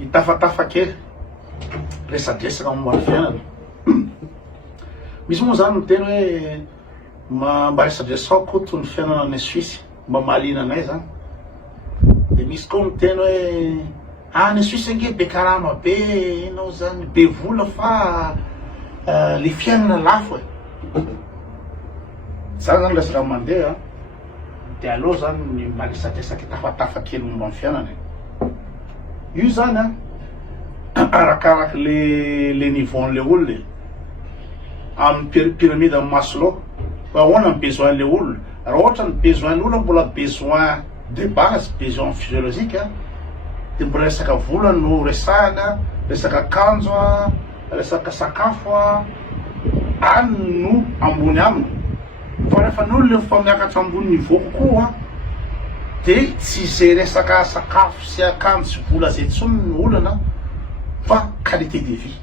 Itafatafa kely resadresaka momba ny fiainana. Misy moa zany miteny hoe mba resadresako toy ny fiainana any Suisse mba mahaliana anay zany. De misy koa miteny hoe any Suisse nge be karama be enao zany be vola fa le fiainana lafo e. Zany zany resaka mandeha de aleo zany mba resadresaka itafatafa kely momba ny fiainana. Io zany arakaraky le niveau le olona amin'ny pyramide amin'ny Maslow fa ahoana ny besoin le olona. Raha ohatra ny besoin l'olona mbola besoin de base, besoin physiologique de mbola resaka vola no resahana, resaka akanjo, resaka sakafo any no ambony aminy. Fa rehefa ny olona efa miakatra ambony niveau kokoa de tsy zay resaka sakafo sy akanjo sy vola zay tsony ny olana fa qualité de vie.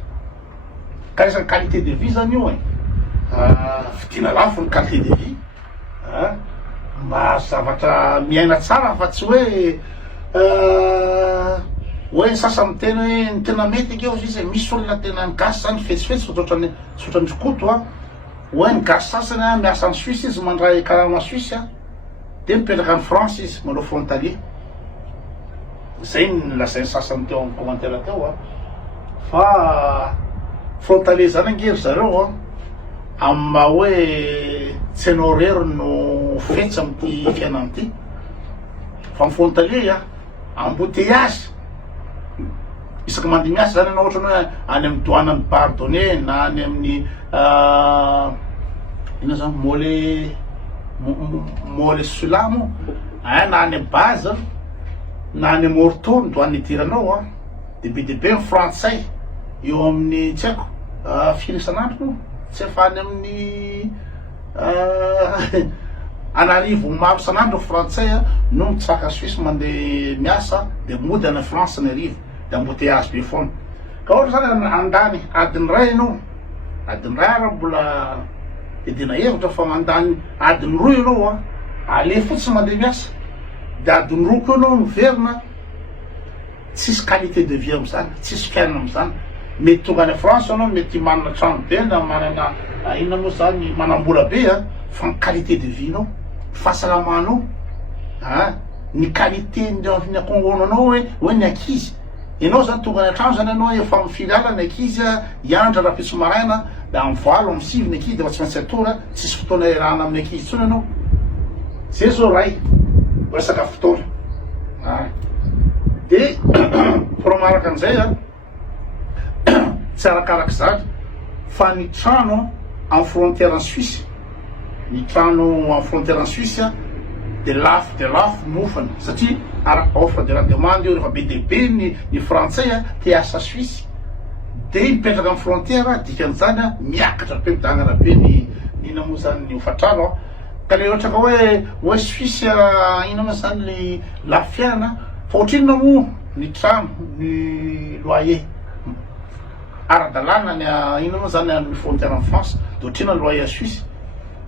Ka resaka qualité de vie zany io vidina lafo ny qualité de vie mba zavatra miaina tsara fa tsy hoe sasany miteny hoe ny tena mety akeo izy misy olona tena gasy zany fetsifetsy ohatrany skoto hoe ny gasy sasany miasa any Suisse izy mandray karama Suisse de mipetraka any France izy manao frontalier. Zay ny lazainy sasany teo amin'ny commentaire teo fa frontalier zany angery zareo amin'ny maha hoe tsy hanao rery no fetsy amty fiainana ty. Fa amin'ny frontalier embouteillage isaky mandeha miasa zany anao ohatra hoe any amin'ny douane any pardonné na any amin'ny ina zany mole sulamo na any amin'ny base na any amin'ny orto ny douane idiranao de be ny frantsay eo amin'ny tsy haiko firy isan'andro tsy efa any amin'ny anarivo maro isan'andro frantsay no mitsaka Suisse mandeha miasa de mody any France ny arivo de embouteillage be foana. Ka ohatra zany andany adiny ray anao, adiny ray raha mbola edina hevitra fa mandany adiny roa anao ale fotsiny mandeha miasa de adiny roa koa anao miverina tsisy qualité de vie am'zany, tsisy fiainana am'zany. Mety tonga any France anao mety manana trano be na manana inona moa zany manambola be fa ny qualité de vie nao, fahasalamanao ny qualité ny akongonanao hoe ny ankizy. Enao zany tonga any atrano zany anao efa mifiliala ny ankizy hianatra rapitso maraina da amin'ny valo amin'ny sivy ny ankizy de fa tsy maintsy atory tsisy fotoana iarahana amin'ny ankizy tsony anao. Zay zao ray resaka fotoana de pro maraka an'izay tsy arakaraky zany fa ny trano amin'ny frontière en Suisse, ny trano amin'ny frontière en Suisse de lafo mofana satria offre de la demande io rehefa be de be ny frantsay te asa Suisse de mipetraka amin'ny frontière dikan'izany miakatra be midangana be ny ina moa zany ny hofatrano ka le ohatra ka hoe Suisse ina moa zany la fiainana fa ohatrinona moa ny trano ny loyer ara-dalàna ny ina moa zany amin'ny frontière en France de ohatrinona loyer à Suisse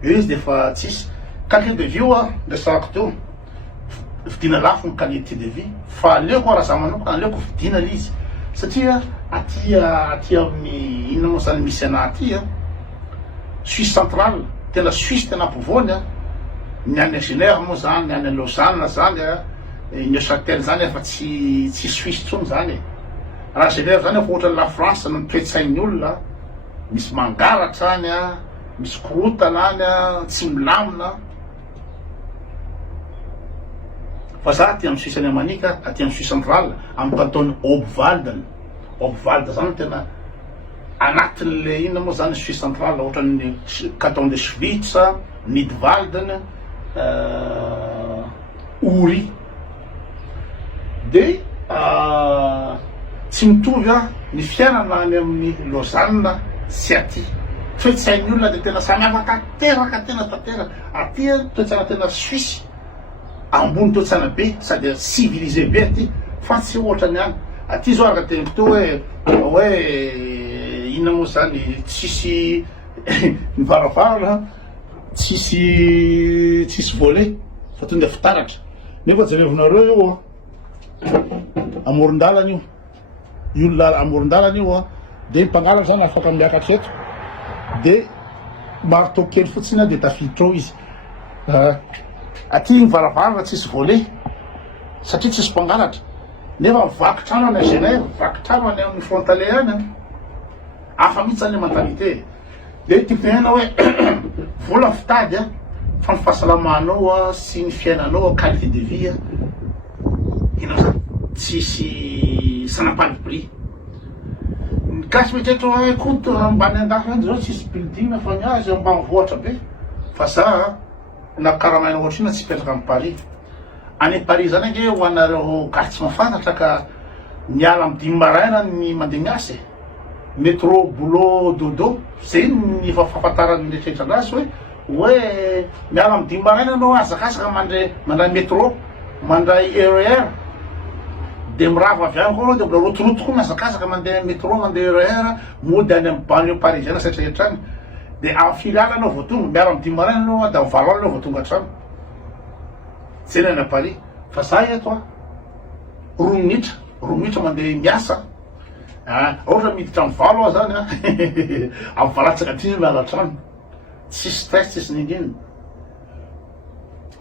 io izy defa tsisy qualité de vie resako teo vidina lafo ny qualité de vie fa aleoko raha za manokana aleoko vidina le izy satria aty amin'ny inona moa zany misy ana aty Suisse centrale tena Suisse tena ampovoany ny any Genève moa zany ny any Lausanne zany Neuchâtel zany efa tsy Suisse tsony zany raha Genève zany efa ohatra la France no toe-tsain'ny olona misy mangaratra any misy korotana any tsy milamina. Fa za aty amin'ny Suisse any Manika aty amin'ny Suisse centrale amin'ny canton Obwalden zany tena anatin'le inona moa zany Suisse centrale ohatran'ny canton de Schwytz, Nidwalden, Uri de tsy mitovy ny fiainana any amin'ny Lausanne sy aty. Toe-tsain'ny olona de tena samihafa tanteraka tena tanteraka. Aty toe-tsaina tena Suisse ambony toe-tsaina be sady civilisé be aty fa tsy ohatrany any aty zao araka teny to hoe inona moa zany tsisy mivaravarana tsisy volet fa tonga fitaratra nefa jerevinareo io amoron-dalana io io olona amoron-dalana io de mpangalatra zany afaka miakatra eto de marteau kely fotsiny de tafiditra ao izy aty igny varavarana tsisy volet satria tsisy mpangalatra nefa vaky trano any Genève vaky trano any amin'ny frontalier any afa mihitsy zany le mentalité de tipenana hoe vola fitady fa ny fahasalamanao sy ny fiainanao qualité de vie ino zany tsisy sanapaly prix gasy mitrehitra hoe compte ambany andafy any zao tsisy building fa miazy ambany vohatra be fa za na karamaina ohatra ina tsy hipetraka amin'ny Paris any Paris zany ange ho anareo gasy tsy mafantatra ka miala amin'ny 5 maraina ny mandeha miasa métro boulot dodo zay ny fahafantarany rehetrarehetra anazy hoe miala amin'ny 5 maraina anao azakazaka mandray métro mandray RER de mirava avy any koa de mbola rotoroto koa miazakazaka mandeha métro mandeha RER mody any amin'ny banlieue parisienne satrehetra any de amin'ny filiale anao vao tonga miala amin'ny 5 maraina anao da valo anao vao tonga trano zay any Paris fa za eto roa minitra mandeha miasa ohatra miditra amin'ny valo aho zany amin'ny valatsaka ty miala trano tsy stress tsisy ninginina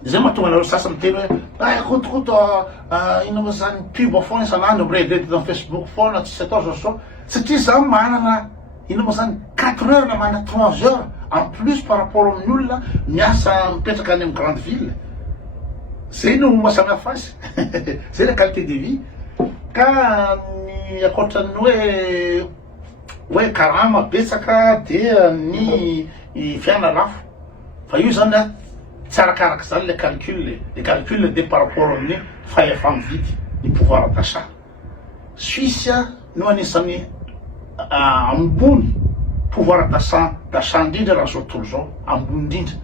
zay mahatonga anareo sasany miteny hoe kotokoto ino moa zany pub foana isan'andro miredredy amin'ny Facebook foana tsisy atao zao satria za manana ino moa zany 4 heures na manana 3 heures en plus par rapport amin'ny olona miasa mipetraka any amin'ny grande ville zay no mahasamihafa azy zay la qualité de vie ka ny akoatran'ny hoe karama betsaka de ny fiaina lafo fa io zany tsy arakaraka zany le calcul de par rapport amin'ny fahefa mividy ny pouvoir d'achat Suisse no anisan'ny ambony pouvoir d'achat indrindra raha zao tontolo zao ambony indrindra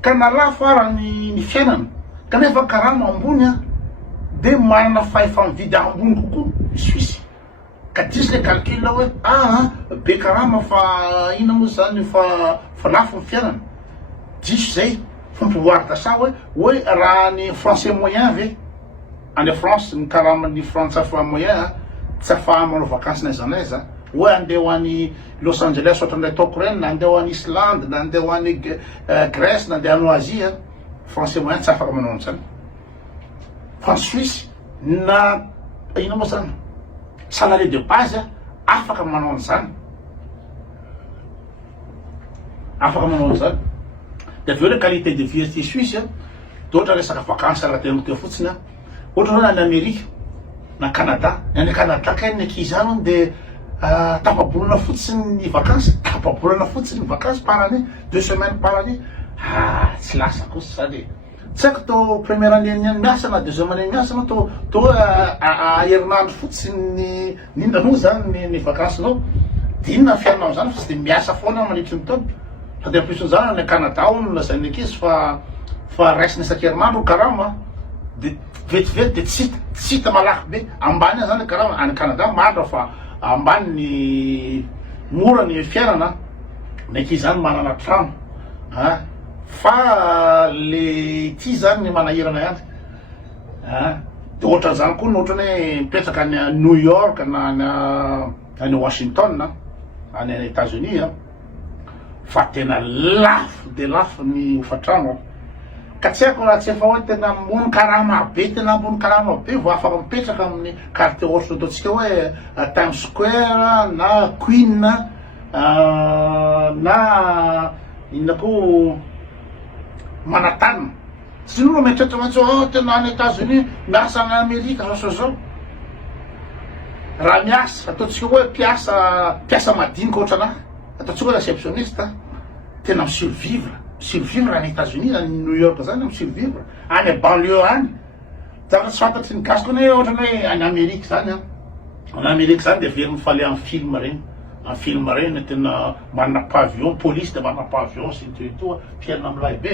ka na lafo ara ny fiainana kanefa karama ambony de manana fahefa mividy ambony kokoa Suisse ka disy le calcul hoe be karama fa ina moa zany fa lafo ny fiainana diso zay fa pouvoir d'achat hoe raha ny français moyen ve any France ny karama ny frantsay fa moyen tsy afaha manao vacances naiza naiza hoe andeha ho any Los Angeles ohatran'ilay ataoko reny na andeha ho any Islande na andeha ho any Grèce na andeha any Asie français moyen tsy afaka manao an'izany fa Suisse na ino moa zany salarié de base afaka manao an'izany de aveo le qualité de vie ty Suisse de ohatra resaka vacances raha tena teo fotsiny ohatra hoe any Amerika na Canada any Canada kay ny ankizy any de tapabolana fotsiny ny vacances par année 2 semaines par année tsy lasa kosa sady tsy haiko to première année any miasa na deuxième année miasa na to herinandro fotsiny ninona moa zany ny vacances nao de inona fiainanao zany fa tsy de miasa foana mandritry ny taona fa de plus zany any Canada ao no lazainy ankizy fa raisiny isan-kerinandro karama de vetivety de tsy hita malaky be ambany zany karama any Canada mandra fa ambany ny mora ny fiainana ny ankizy zany manana trano fa le ty zany ny manahirana ihany de ohatran'izany koa ny ohatrany hoe mipetraka any New York na any Washington any États-Unis fa tena lafo de lafo ny hofatrano ka tsy haiko raha tsy efa hoe tena ambony karama be vao afaka mipetraka amin'ny quartier ohatra ataontsika hoe Times Square na Queen na inona koa Manhattan tsy nolo mieritreritra mantsy tena any États-Unis miasa any Amerika zao raha miasa ataontsika hoe mpiasa madinika ohatranahy ataontsika hoe réceptionniste tena misurvivre any États-Unis any New York zany misurvivre any banlieue any zaka tsy fantatry ny gasy koa hoe ohatrany hoe any Amerika zany any Amerika zany de very mifaly amin'ny film reny tena manana pavillon police de manana pavillon sy to fiainana amilay be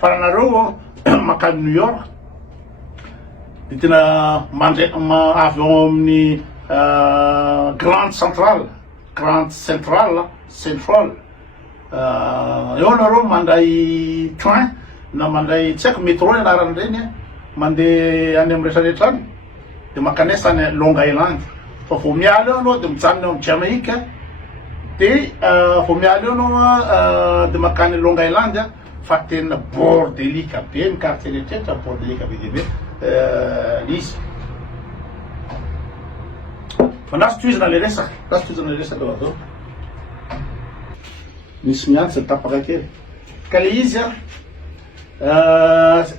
fa ranareo makany New York de tena avy ao amin'ny Grand Central eo nareo mandray train na mandray tsy haiko métro anarany reny mandeha any amin'ny rehetrarehetra any de makanesa any Long Island fa vao miala eo anao de mijanona eo amin'ny Jamaïque de vao miala eo anao de makany Long Island fa tena bordelika be ny quartier rehetrarehetra bordelika be dia be izy fa nasy tohizana le resaka eo misy miantsy tapaka kely ka le izy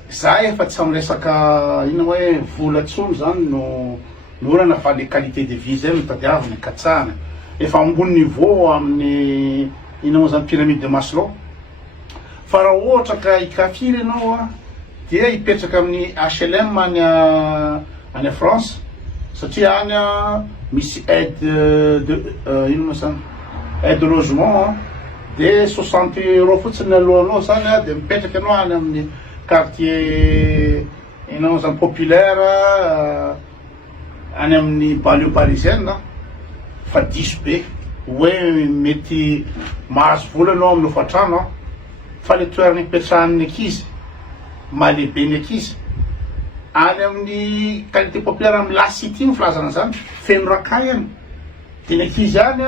za efa tsy amresaka ina hoe vola tsony zany no olana fa le qualité de vie zay mitadiavina katsahana efa ambony niveau amin'ny ina moa zany pyramide de Maslow fa raha ohatra ka hikafiry ianao dia hipetraka amin'ny HLM any France satria any misy aide de ino moa zany aide de logement de 60 € fotsiny alohanao zany de mipetraka anao any amin'ny quartier ina zany populaire any amin'ny banlieue parisienne fa diso be hoe mety mahazo vola anao amin'ny ofatrano fa le toerana hipetrahan'ny ankizy malehibe ny ankizy any amin'ny qualité populaire amin'ny La City ny filazana zany feno rakay any de ny ankizy any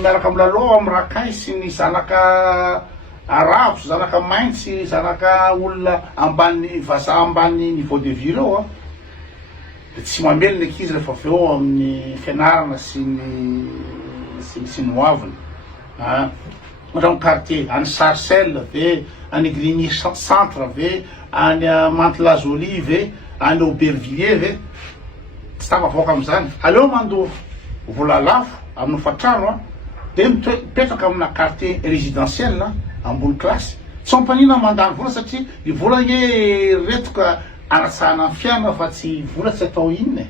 miaraka amin'ny lalao amin'ny rakay sy ny zanaka arabo zanaka maintsy zanaka olona ambany vazaha ambany niveau de vie reo de tsy mamely ny ankizy rehefa avy eo amin'ny fianarana sy ny hoaviny ohatra amin'ny quartier any Sarcelles ve any Grigny centre ve any Mantes-la-Jolie ve any Aubervilliers ve tsy tafavoaka am'izany aleo mandoa vola lafo amin'ny ofatrano de mipetraka amina quartier résidentiel ambony klasy tsy ampanina mandany vola satria ny vola ie retoka aratsahana amin'ny fiainana fa tsy vola tsy atao inona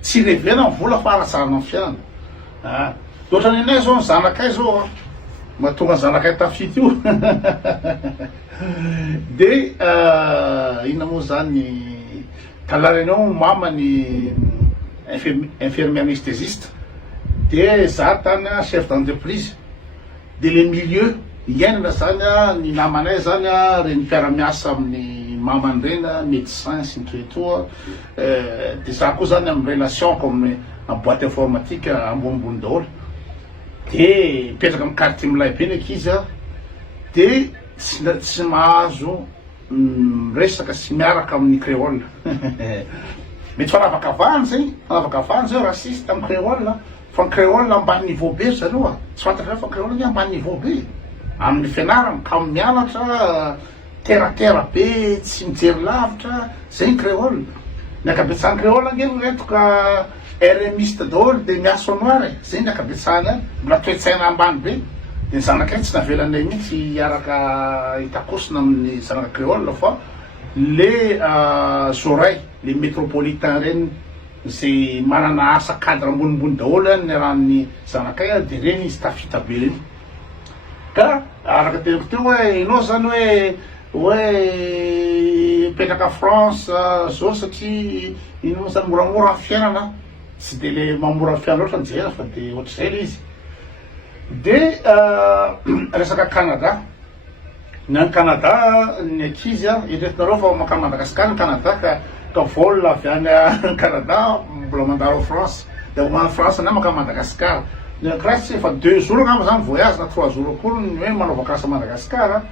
tsy revena ny vola fa aratsahana amin'ny fiainana ohatra ny anay zao ny zanakay zao mahatonga ny zanakay tafity io de inona moa zany talarenao mamany infirmier anesthésiste de za tany chef d'entreprise de le milieu iainana zany ny namanay zany reny mpiaramiasa amin'ny mamany reny médecin sy ny toetoa de za koa zany amin'ny relation comme en boîte informatique ambonimbony daholo de mipetraka amin'ny quartier milay be ny ankizy de tsy mahazo resaka sy miaraka amin'ny créole mety fanavakavahany zay rasiste amin'ny créole fa ny créole ambany niveau be zareo tsy fantatra fa créole ny ambany niveau be amin'ny fianarana ka mianatra terratera be tsy mijery lavitra zay ny créole ny akabetsahany créole angeny retoka RMiste daholo de miasa noir zay ny akabetsahany mbola toetsaina ambany be de ny zanakay tsy navelanay mihitsy hiaraka hitakosona amin'ny zanaka créole fa le zoray le métropolitain reny zay manana asa cadre ambonimbony daholo ny ran'ny zanakay de reny izy tafita be reny ka araka teniko teo hoe ianao zany hoe petraka France zao satria ino zany moramora ny fiainana tsy de le mamora ny fiainana loatra nijerena fa de ohatr'izay le izy de resaka Canada ny any Canada ny ankizy eretinareo fa makany Madagasikara ny Canada ka vol avy any Canada mbola mandalo France de mana France na makany Madagasikara presque efa 2 jours angamba zany voyage na 3 jours akory ny hoe manao vakansy à Madagasikara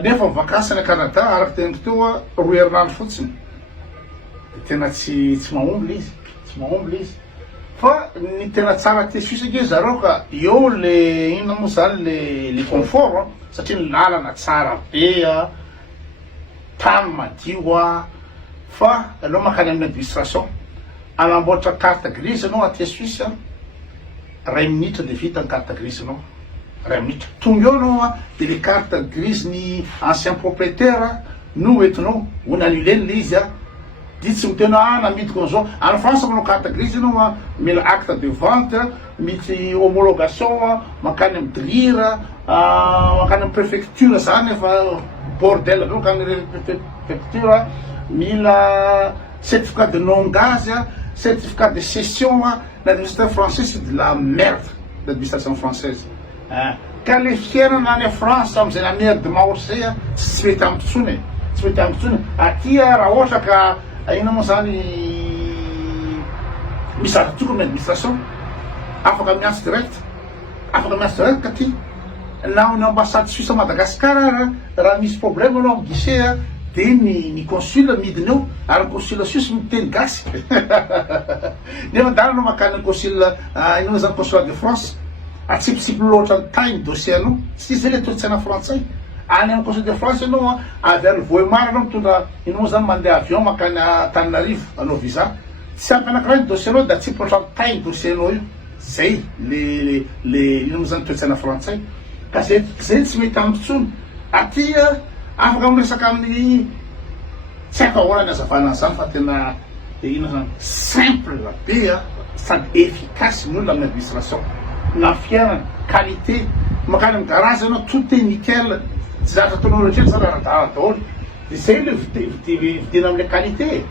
nefa vakansy any Canada araka teniko teo 2 herinandro fotsiny tena tsy mahomby izy fa ny tena tsara tesisake zareo ka eo le inona moa zany le confort satria ny lalana tsara be tany madio fa aleo makany amin'ny administration anamboatra carte grise anao aty Suisse ray minitra de vita ny carte grise anao ray minitra tonga eo anao de le carte grise ny ancien propriétaire no entinao ho nanuleny le izy dit tsy mitena namidiko an'izao any France manao carte grise anao mila acte de vente misy homologation makany amin'ny DRIR makany amin'ny préfecture zany efa bordel be makany préfecture mila certificat de non-gaz certificat de cession l'administration française c'est de la merde l'administration française ka le fiainana any France am'izay la merde mahory zay tsy mety ambitsony aty raha ohatra ka ina moa zany misy aza tokony administration afaka miasa direct katy na ny ambassade suisse à Madagascar raha misy problème anao amin'ny guichet de ny consul midiny eo ary consul suisse miteny gasy nefa dalanao makany consul ino zany consulat de France atsipitsipi loatra ny tainy dossier anao tsy zay le toe-tsaina frantsay any amin'ny consulat de France anao avy ary voemara anao mitondra ino zany mandeha avion makany Tananarivo anao visa tsy ampy anakiraha ny dossier anao da atsipy loatra ny tainy dossier anao io zay le ino zany toe-tsaina frantsay ka zay tsy mety amin'ntsony aty afaka miresaka amin'ny tsy haiko ahoana ny azavana zany fa tena ino zany simple be sady efficace ny olona amin'ny administration na fiainana qualité makany amin'ny garage anao tout est nickel tsy zatra ataonao rehetra zany ara-dala daholo de zay le vidina am'le qualité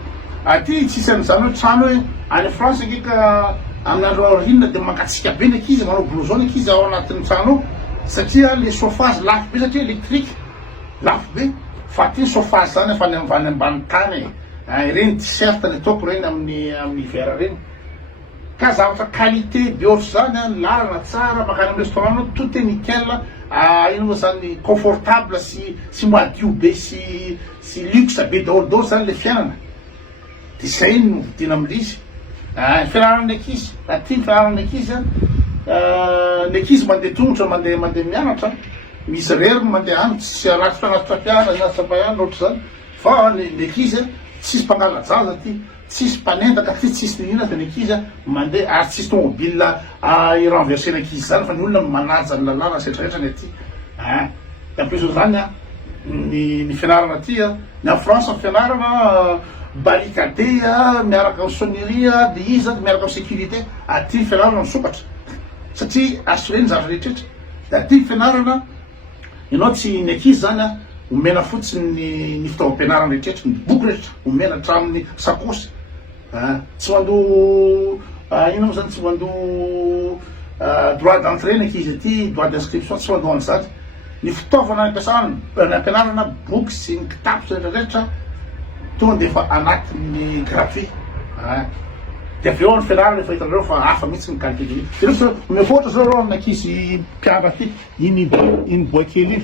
aty tsisy an'izany hoe trano hoe any France ngeka amin'ny andro aorina de mangatsika be ny ankizy manao blouson ny ankizy ao anatin'ny trano ao satria le chauffage lafo be satria électrique lafo be fa ty chauffage zany efa ny ambany ambany tany reny t-shirt le ataoko reny amin'ny hiver reny ka zavatra qualité be ohatry zany lalana tsara makany amin'ny restaurant nao tout est nickel ino moa zany confortable sy madio be sy luxe be daholo zany le fiainana de zay no vidina am'izy fianaran'ny ankizy aty ny fianaran'ny ankizy ny ankizy mandeha tongotra mandeha mianatra misy reriny mandeha any tsy ratsy fanatitra piara natsapahany ohatry zany fa ny ankizy tsisy mpangalajaza ty tsisy mpanendaka ty tsisy ninina fa ny ankizy mandeha ary tsisy tomobile irenversé ny ankizy zany fa ny olona manaja ny lalàna setrarehetra ny aty de en plus zany ny fianarana aty ny a France ny fianarana barricade miaraka amin'ny sonnerie de izy miaraka amin'ny sécurité aty ny fianarana misokatra satria assuré ny zavatra rehetrrehetra de aty ny fianarana ianao tsy ny ankizy zany omena fotsiny ny fitaovam-pianarana rehetrrehetra ny boky rehetra omena hatramin'ny sakosy tsy mandoa ino moa zany tsy mandoa droit d'entrée ny ankizy aty droit d'inscription tsy mandoa an'izany ny fitaovana ampiasana ny ampianarana boky sy ny kitapo sy rehetrarehetra tonga de efa anatin'ny gratuit de avy eo ny fianarana efa hitanareo fa hafa mihitsy ny qualité de vie de mivoatra zao reo amin'ny ankizy mpiara ty iny boakely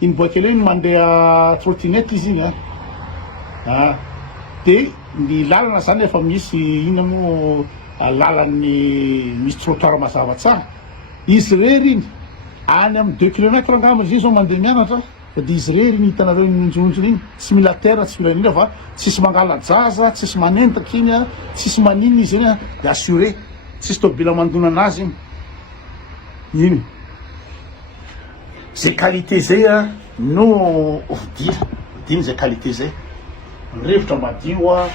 iny boakely iny mandeha trottinette izy iny de ny lalana zany efa misy ina moa lalany misy trottoir mazava tsara izy rery iny any amin'ny 2 kilomètres angamba izy zao mandeha mianatra de izy rery iny hitanareo inonjonjony iny tsy mila terre tsy mila indrindra fa tsisy mangalajaza tsisy manentaka iny tsisy maniny izy iny de assuré tsisy tobila mandona anazy iny zay qualité zay no vidiny zay qualité zay rivotra madio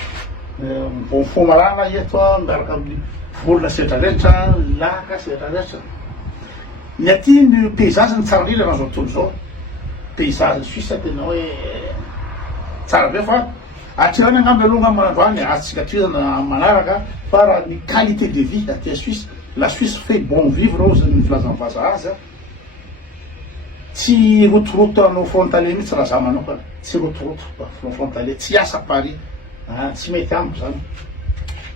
mifo marana eto miaraka amin'ny volona setrarehetra laka setrarehetra ny aty ny paysage ny tsara indrindra raha zao tontolo zao paysage suisse tena hoe tsara be fa atrehany angamba aloha ngamba manandro any azontsika atrizana manaraka fa raha ny qualité de vie aty a Suisse la Suisse fait bon vivre ao zany filazan'ny vaza azy tsy rotoroto anao frontalier mihitsy raha za manao ka tsy rotoroto frontalier tsy asa Paris tsy mety amiko zany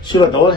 sura daholo